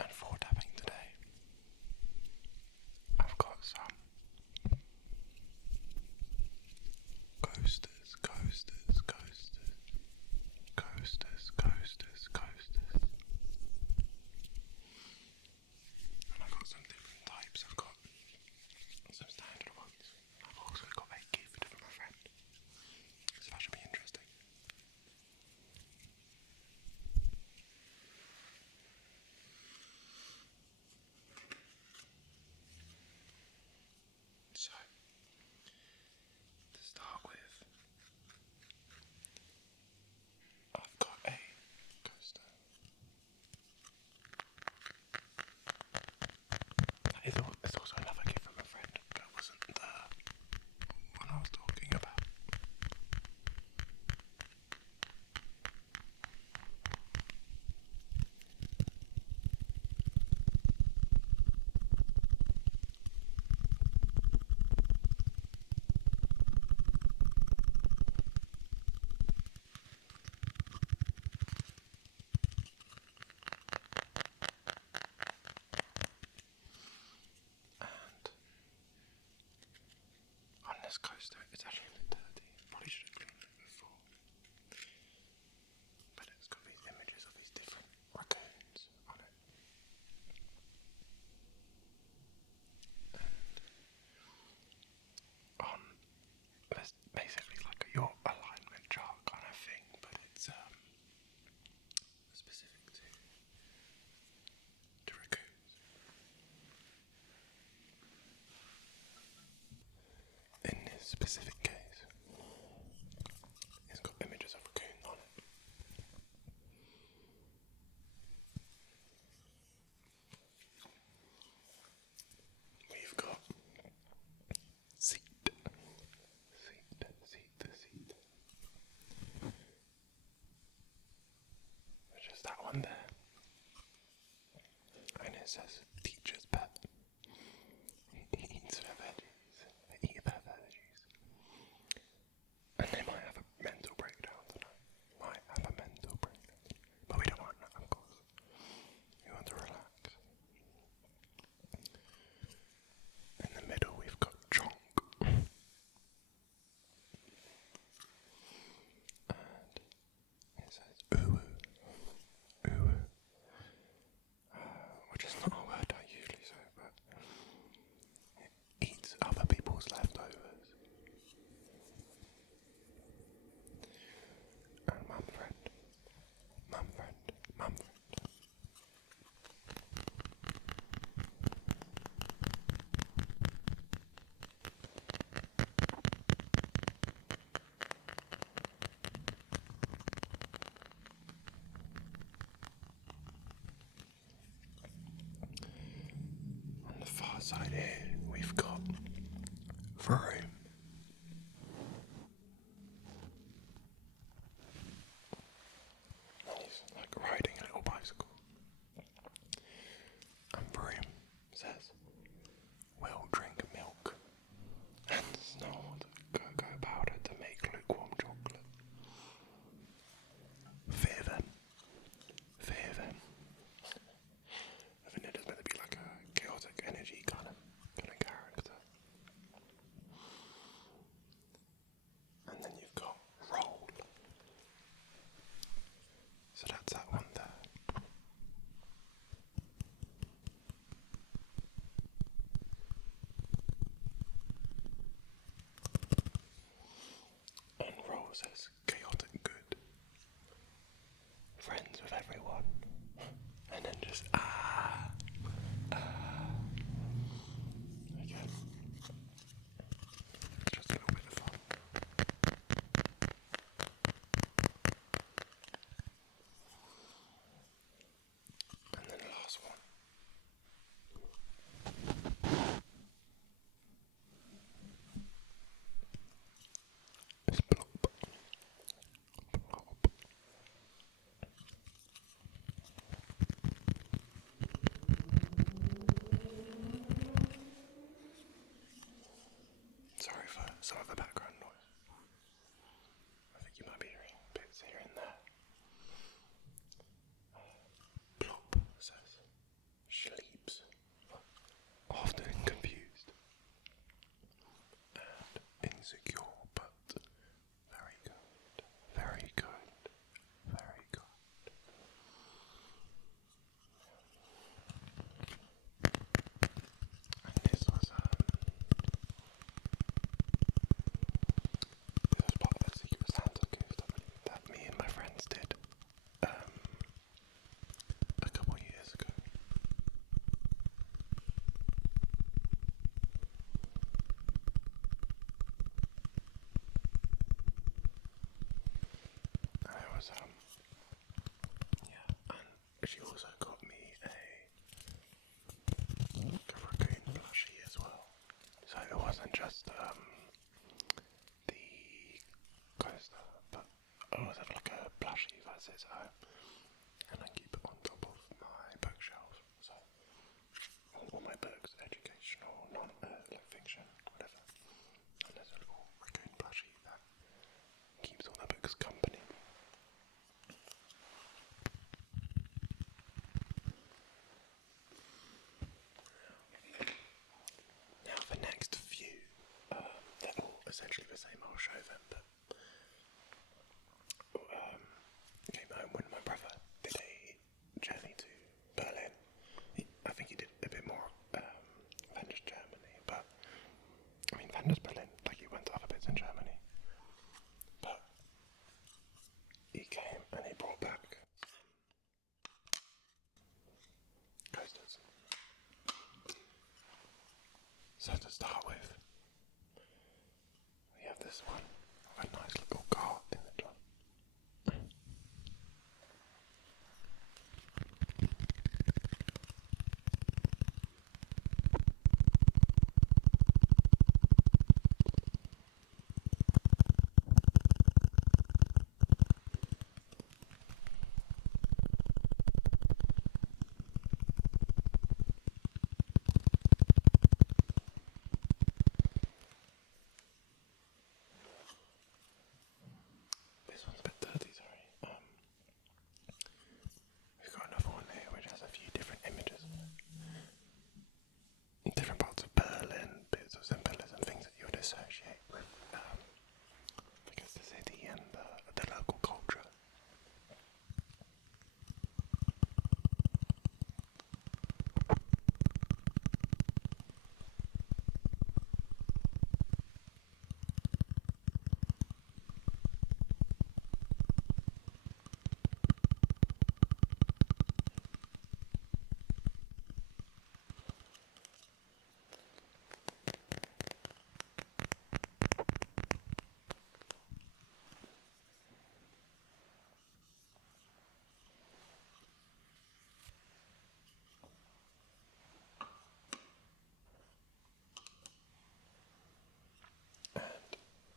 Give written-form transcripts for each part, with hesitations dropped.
And for tapping today, I've got some coasters. And I've got some different types. I've got some standard ones. I've also got a gift from a friend. So that should be interesting. So, to start with, I've got a coaster. It's also another gift from a friend. That wasn't the one I was talking about. On this coaster, it's actually a bit dirty. Probably should have cleaned it before. But it's got these images of these different raccoons on it. And there's basically like your alignment chart kind of thing, but it's specific to raccoons. In this specific case, it's got images of raccoons on it. We've got seat, which is that one there. And it says teacher's pet. Eats their veggies. They eat their veggies. And they might have a mental breakdown tonight. But we don't want that, of course. We want to relax. In the middle we've got chonk. And it says ooh. Which is not a word I usually say, but it eats other people's leftovers. And mum friend. On the far side here, we've got Vroom. He's like riding a little bicycle. And Vroom says, "We'll drink milk and snort cocoa powder to make lukewarm chocolate. Fear them. I think it is meant to be like a chaotic energy kind of character. she also got me a Raccoon plushie as well. So it wasn't just the coaster, but I also have like a plushie that sits at home, and I keep it on top of my bookshelf. So all my books, educational, like fiction, whatever. And there's a little Raccoon plushie that keeps all the books company. Now the next few, they're all essentially the same. I'll show them, but came home when my brother did a journey to Berlin. I think he did a bit more than just Germany, but I mean than just Berlin, like he went to other bits in Germany. But he came and he brought back coasters. So to start with, we have this one, a nice little cart in the top. This one's a bit dirty, sorry. We've got another one here which has a few different images. Different parts of Berlin, bits of symbolism, things that you would associate with, I guess, the city and the local culture.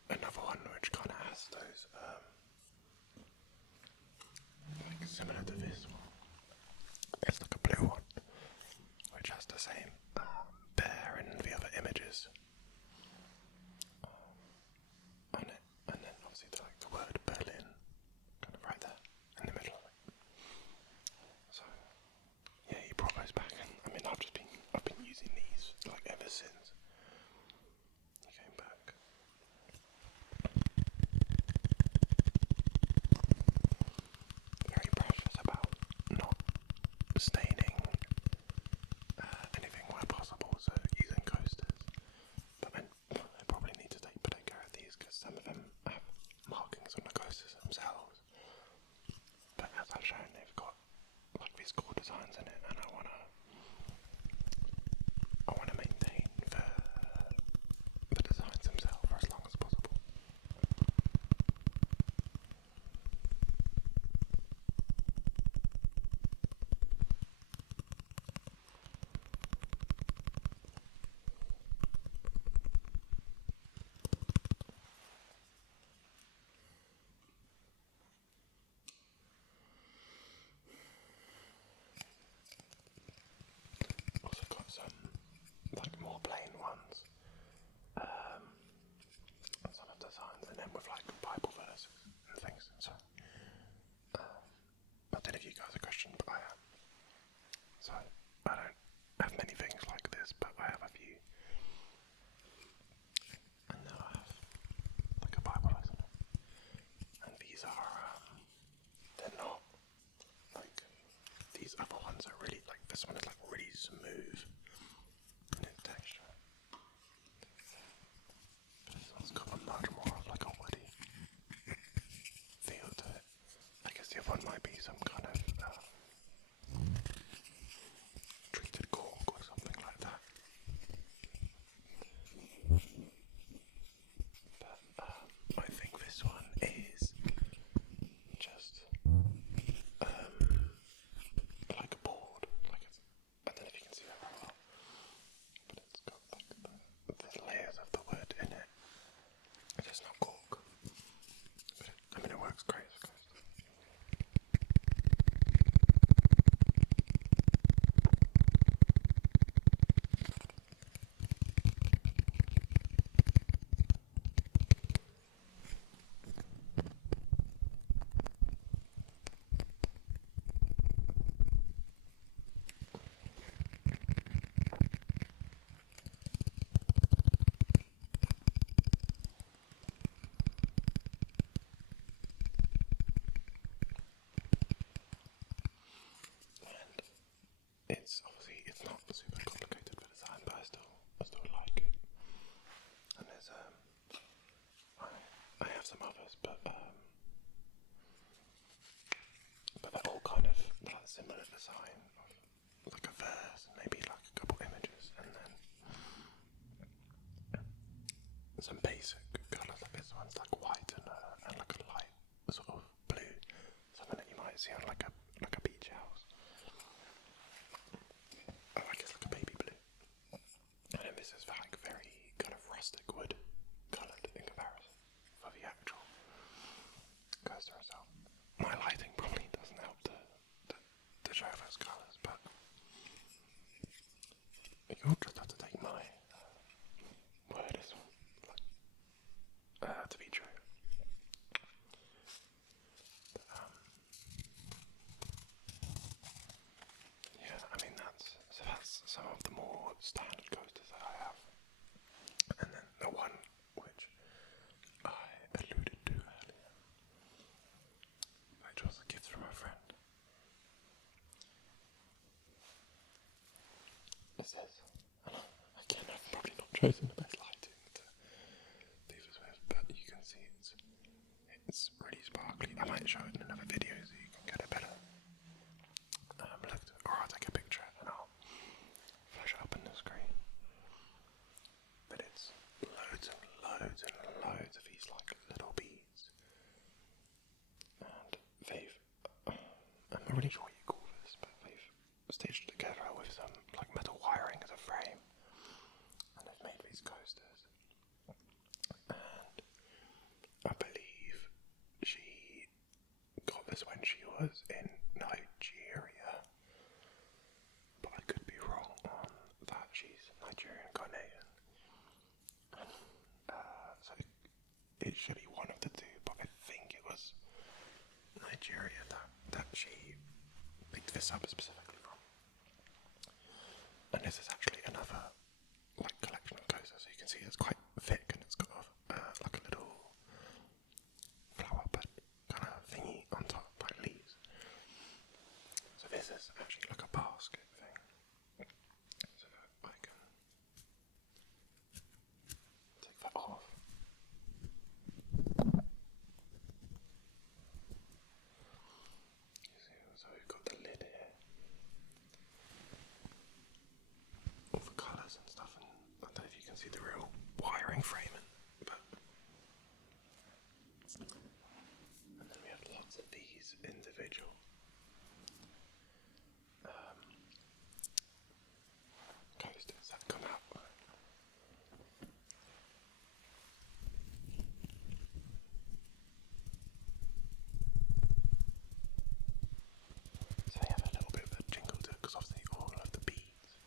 Another one which kind of has those, like similar to this one. It's like a blue one, which has the same bear and the other images on it, and then obviously the word Berlin, kind of right there in the middle of it. So yeah, he brought those back, and I mean I've been using these like ever since he came back. Very precious about not staining anything where possible, so using coasters. But then I probably need to take better care of these because some of them have markings on the coasters themselves. But as I've shown, they've got like these cool designs in it, and I wanna maintain the designs themselves for as long as possible. Also got some like more plain ones, and some of the designs, and then with like Bible verses and things. So I don't know if you guys are Christian, but I am. So I don't have many things like this, but I have a few. And now I have like a Bible lesson. And these are, they're not like, these other ones are really, like this one is like really smooth in its texture. This one's got a much more of like a woody feel to it. I guess the other one might be some kind of treated cork or something like that. But I think this one is just it's not super complicated for design, but I still like it. And there's I have some others, but they're all kind of like similar design, like a verse and maybe like a couple images, and then some basic colours. Like this one's like white and like a light sort of blue, something that you might see on like a beach house. I guess like a baby blue. And then this is like very kind of rustic wood coloured in comparison for the actual coaster itself. My lighting probably doesn't help to show those colours, but you'll just have to take my word as to be true. But, yeah, I mean that's some of the more standard coasters that I have, and then the one which I alluded to earlier, which was a gift from a friend. This is, again, I've probably not chosen the best lighting to do this with, but you can see it's really sparkly. I might show it in another video so you can get a better look, or I'll take a picture and I'll flash it up on the screen. But it's loads and loads and loads of these like little beads, and they've I'm not really sure what you call this, but they've stitched together with some like metal wiring as a frame, and they've made these coasters. And I believe she got this when she was in Nigeria, but I could be wrong on that. She's Nigerian Ghanaian, and so it should be one of the two, but I think it was Nigeria that she picked this up specifically from. And this is actually another like collection of coasters, so you can see it's quite thick and it's got like a little flower bed kind of thingy on top, like leaves. So this is actually like a basket thing, so I can take that off. So we've got the lid here, all the colours and stuff, and I don't know if you can see the real wiring framing, but and then we have lots of these individual coasters that come out. So they have a little bit of a jingle to it, because obviously all of the beads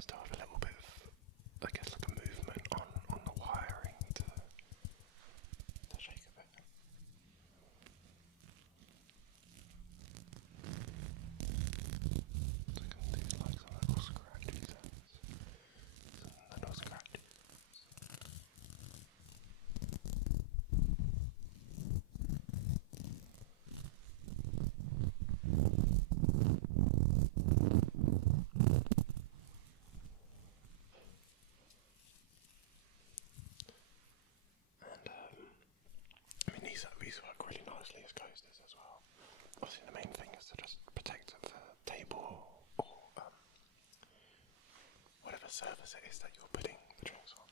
still have a little bit of, I guess, like a movement on the wiring to shake a bit. So I can do like some little scratchy sounds, some little scratches. And I mean these work really nicely as coasters as well. Obviously the main thing is to just protect the table or whatever surface it is that you're putting the drinks on.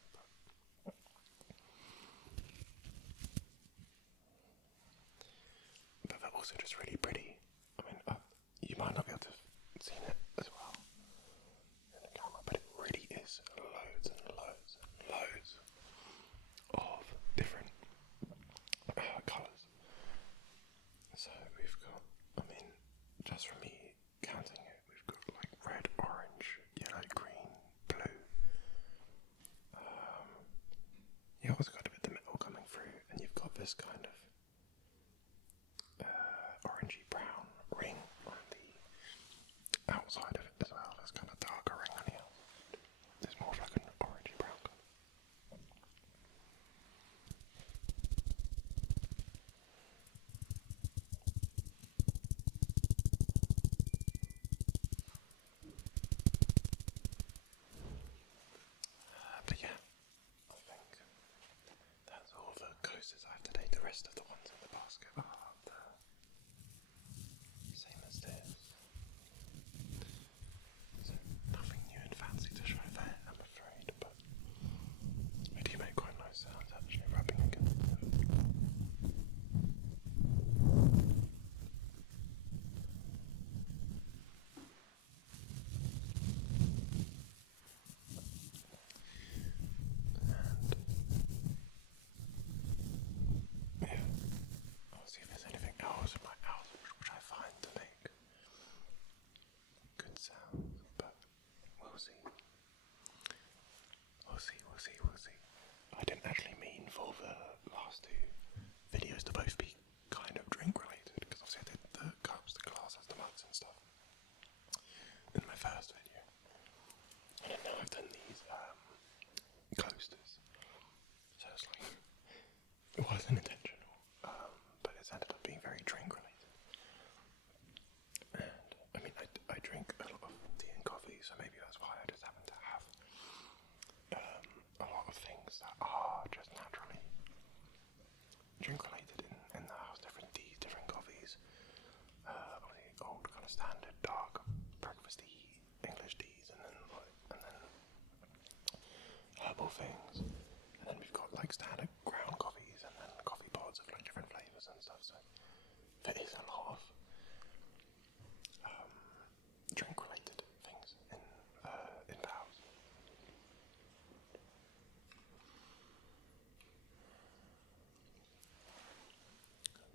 But they're also just really pretty. I mean, you might not be able to have seen it as well in the camera, but it really is loads and loads and loads of different colours. So we've got, I mean, just from me counting it, we've got like red, orange, yellow, green, blue. You also got a bit of the metal coming through, and you've got this kind of orangey brown ring on the outside of it as well. There's kind of darker ring on the outside. It's more of like an orangey brown colour. didn't actually mean for the last two videos to both be kind of drink related, because obviously I did the cups, the glasses, the mugs and stuff in my first video. And then now I've done these coasters. So it's like, it wasn't intentional, but it's ended up being very drink related. And I mean, I drink a lot of tea and coffee, so maybe that's why I just happen to have a lot of things that are just naturally drink related in the house. Different teas, different coffees, obviously old kind of standard dark breakfasty English teas, and then herbal things, and then we've got like standard ground coffees, and then coffee pods of like different flavours and stuff. So there is a lot of drink related things in the house.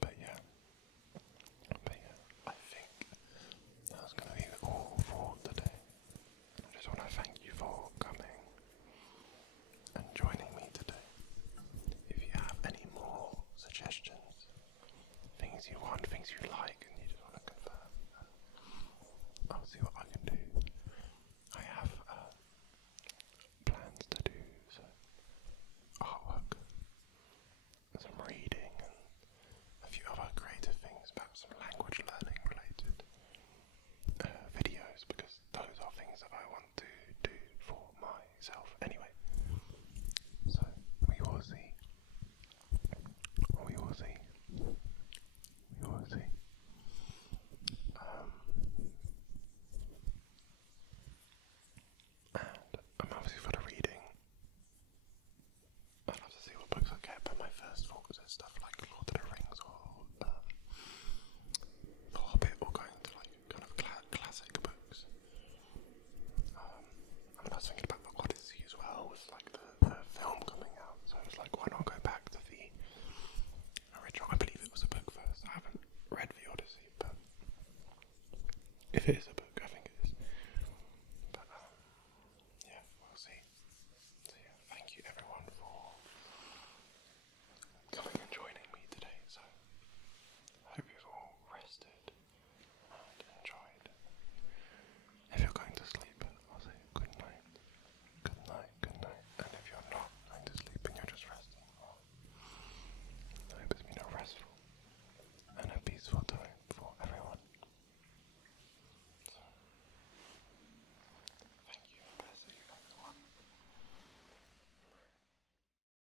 But yeah, I think that's going to be all for today. I just want to thank you for coming and joining me today. If you have any more suggestions, things you want, things you like, and you just want to confirm, I'll see what I can do. I have plans to do some artwork, some reading, and a few other creative things, perhaps some language learning related videos, because those are things that I want to do for myself anyway. So we will see. We will see. We will see. And I'm obviously for the reading. I'd have to see what books I get, but my first thought was stuff like Lord of the Rings or The Hobbit, or going to like kind of classic books. And I was thinking about the Odyssey as well, with like the film coming out, so I was like, why not go back to the original? I believe it was a book first. I haven't read the Odyssey, but if it is a